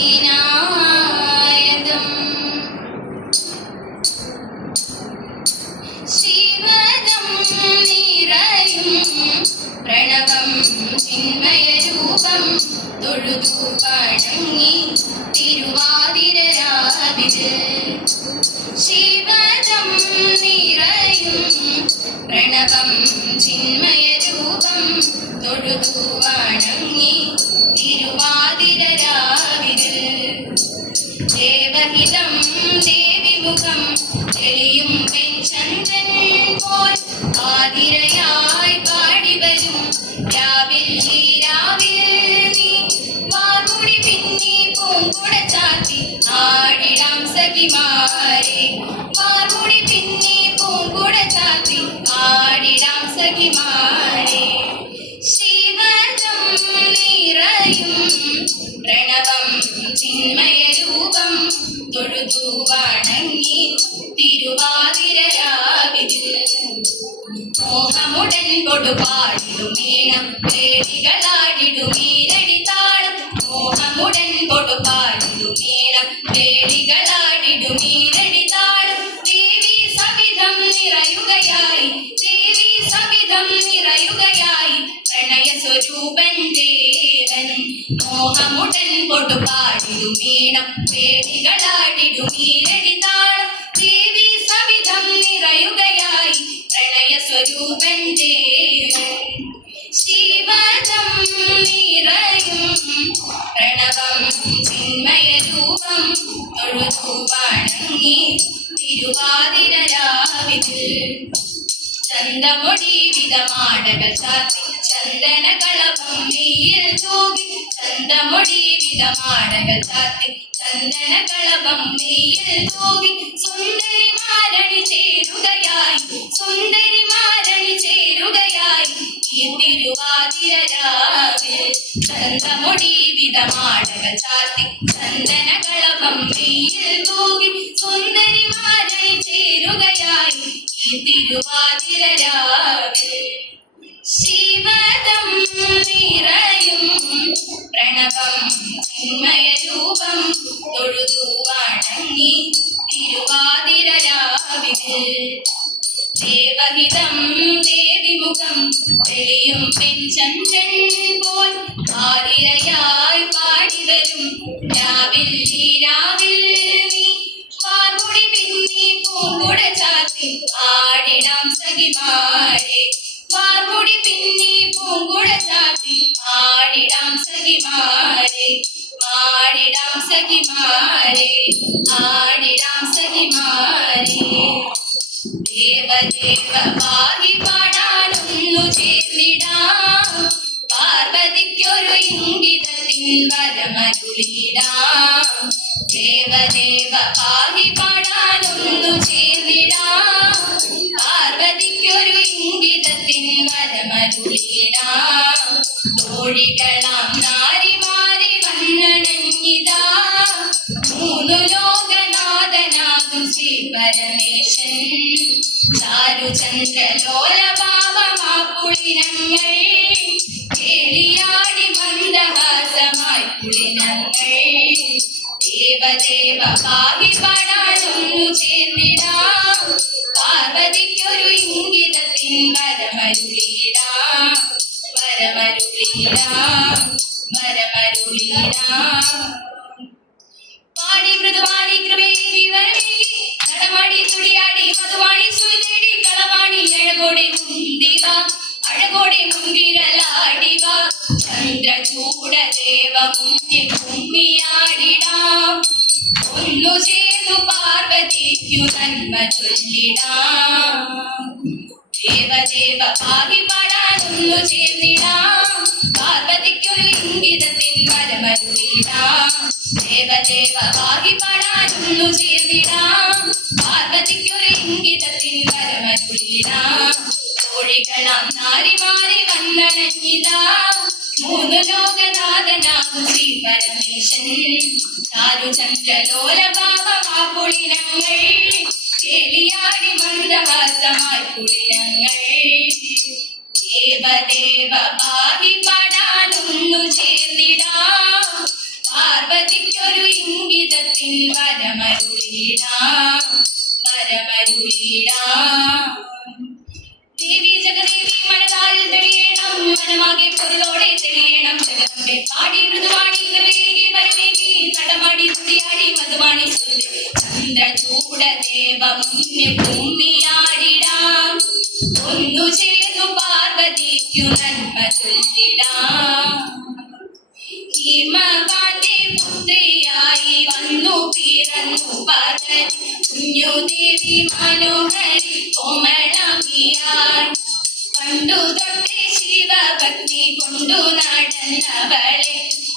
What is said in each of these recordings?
വിനായകം ശിവദം നിറയും പ്രണവം ചിന്മയരൂപം തൊഴുതു വണങ്ങി തിരുവാതിരരാവിത് ശിവദം നിറയും പ്രണവം ചിന്മയരൂപം തൊഴുതു വണങ്ങി തിരുവാതിരരാവിത് ദേവഹിതം ദേവിമുഖം തെളിയും വെഞ്ചന്ദ്രൻ പോൽ ആതിരയായി പാടിവരും രാവിൽ നീ വാർമുടി പിന്നി പൂങ്കുട ചാത്തി ആടിടാം സഖിമാരെ വാർമുടി പിന്നി പൂങ്കുട ചാത്തി ആടിടാം സഖിമാരെ ശിവദം നിറയും പ്രണവം ചിന്മയരൂപം തൊഴുതു വണങ്ങി തിരുവാതിരരാവിത് മോഹമുടൻ കൊടുപാടിടുമീണം വേദികളാടിടുമീരടിത്താളം മോഹമുടൻ കൊടുപാടിടുമീണം വേദികളാടിടുമീരടിത്താളം ദേവി സവിധം നിറയുകയായി ദേവി സവിധം നിറയുകയായി പ്രണയ സ്വരൂപൻ ദേവൻ മോഹമുടൻ കൊടുപാടിടുമീണം വേദികളാടിടുമീരടിത്താളം ദേവി സവിധം നിറയുകയായി പ്രണയ സ്വരൂപൻ ദേവൻ ശിവദം നിറയും പ്രണവം ചിന്മയരൂപം തൊഴുതു വണങ്ങി തിരുവാതിരരാവിത് ചന്തമൊടി വിധമാടകൾ ചാത്തി ചന്ദന കളഭം നീയിൽ തൂകി ചന്തമൊടി വിധമാടകൾ ചാത്തി ചന്ദന കളഭം നീയിൽ തൂകി സുന്ദരി മാരണി ചേരുകയായി സുന്ദരി മാരണി ചേരുകയായി ഈ തിരുവാതിരരാവിൽ ചന്തമൊടി വിധമാടകൾ ചാത്തി ചന്ദന കളഭം നീയിൽ തൂകി സുന്ദരി മാരണി ചേരുകയായി ഈ തിരുവാതിരരാവിൽ ശിവദം നിറയും പ്രണവം ചിന്മയരൂപം തൊഴുതു വണങ്ങി തിരുവാതിരരാവിത് ദേവഹിതം ദേവിമുഖം തെളിയും വെഞ്ചന്ദ്രൻ പോൽ ആതിരയായി പാടിവരും രാവിൽ നീ വാർമുടി പിന്നി പൂങ്കുട ചാത്തി ആടിടാം സഖിമാരെ വാർമുടി പിന്നി പൂങ്കുട ചാത്തി ആടിടാം സഖിമാരെ ആടിടാം സഖിമാരെ ആടിടാം സഖിമാരെ ദേവദേവ പാകി പാടാനൊന്നു ചേർന്നിടാം പാർവതിക്കൊരു ഇംഗിതത്തിൻ വരമരുളിടാം ദേവദേവ പാകി പാടാനൊന്നു ചേർന്നിടാം പാർവതിക്കൊരു ഇംഗിതത്തിൻ വരമരുളിടാം തോഴികളാം നാരിമാരി വന്നണഞ്ഞിതാ മൂന്നു ലോകനാഥനാകും ശ്രീ പരമേശൻ ചാരുചന്ദ്രലോലഭാവമാപ്പുളിനങ്ങൾ കേളിയാടി മന്ദഹാസമായി പുളിനങ്ങൾ ദേവദേവ പാകി പാടാനൊന്നു ചേർന്നിടാം പാർവതിക്കൊരു ഇംഗിതത്തിൻ വരമരുളിടാം വരമരുളിടാം വരമരുളിടാം പാടി മൃദുവാണി കൃപേരി വരമേകി നടമാടി തുടിയാടി മധുവാണി സുതേടി കളവാണി അഴകോടെ മുന്തിവ അഴകോടെ മുന്തിരലാടിവ ചന്ദ്രചൂട ദേവ മുന്നിൽ കുമ്മിയാടിടാം ഒന്നു ചേർന്നു പാർവതിക്കു നന്മ ചൊല്ലിടാം ദേവദേവ പാകി പാടാനൊന്നു ചേർന്നിടാം പാർവതിക്കൊരു ഇംഗിതത്തിൻ വരമരുളിടാം ദേവദേവ പാകി പാടാനൊന്നു ചേർന്നിടാം പാർവതിക്കൊരു ഇംഗിതത്തിൻ വരമരുളിടാം തോഴികളാം നാരിമാരി വന്നണഞ്ഞിതാ മൂന്നു ലോകനാഥനാകും ശ്രീ പരമേശൻ ചാരുചന്ദ്രലോലഭാവമാപ്പുളിനങ്ങൾ കേളിയാടി മന്ദഹാസമായി പുളിനങ്ങൾ ദേവദേവ പാകി പാടാനൊന്നു ചേർന്നിടാം പാർവതിക്ക് കുറിച്ചൊരു ഇംഗിതത്തിൻ വരമരുളിടാം ദേവി ജഗദേവി മനതാരിൽ തെളിയണം മനമാകെ പൊരുളോടെ തെളിയണം ജഗദമ്പെ പാടി മൃദുവാണി കൃപേകി വരമേകി നടമാടി തുടിയാടി മധുവാണി ചന്ദ്രചൂട ദേവ മുന്നിൽ തുമ്മിയാടിടാം ഒന്നു ചേർന്നു പാർവതിക്കു നന്മ ചൊല്ലിടാം ഹിമവാന്റെ പുത്രിയായി വന്നു പിറന്നു പാർവതി കുഞ്ഞു ദേവി മനോഹരി കോമളാംഗിയായി പണ്ടു തൊട്ടേ ശിവഭക്തി കൊണ്ടു നടന്നവളെ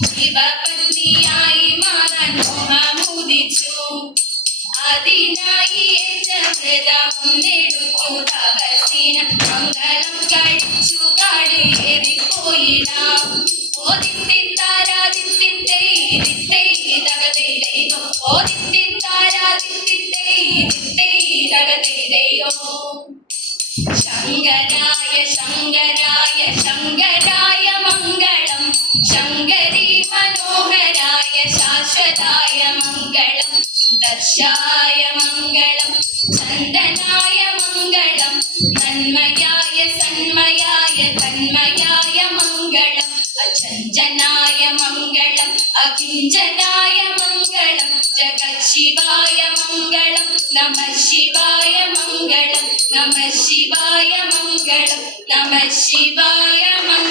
ശിവപത്നിയായി മാറാൻ മോഹമുദിച്ചു അതിനായി വ്രതമൊന്നെടുത്തു തപസ്സിന മംഗളം കഴിച്ചു കാടേറിപ്പോയിടാം ശങ്കരായ ശങ്കരായ ശങ്കരായ മംഗളം ശങ്കരി മനോഹരായ ശാശ്വതായ മംഗളം സുദർശായ മംഗളം ചന്ദനായ മംഗളം നന്മയായ സന്മയായ തന്മയായ മംഗളം അചഞ്ചനായ മംഗളം അകിഞ്ചനായ മംഗളം ജഗത് ശിവായ മംഗളം നമ ശിവായ മംഗളം നമ ശിവായ മംഗളം നമ ശിവായ മംഗളം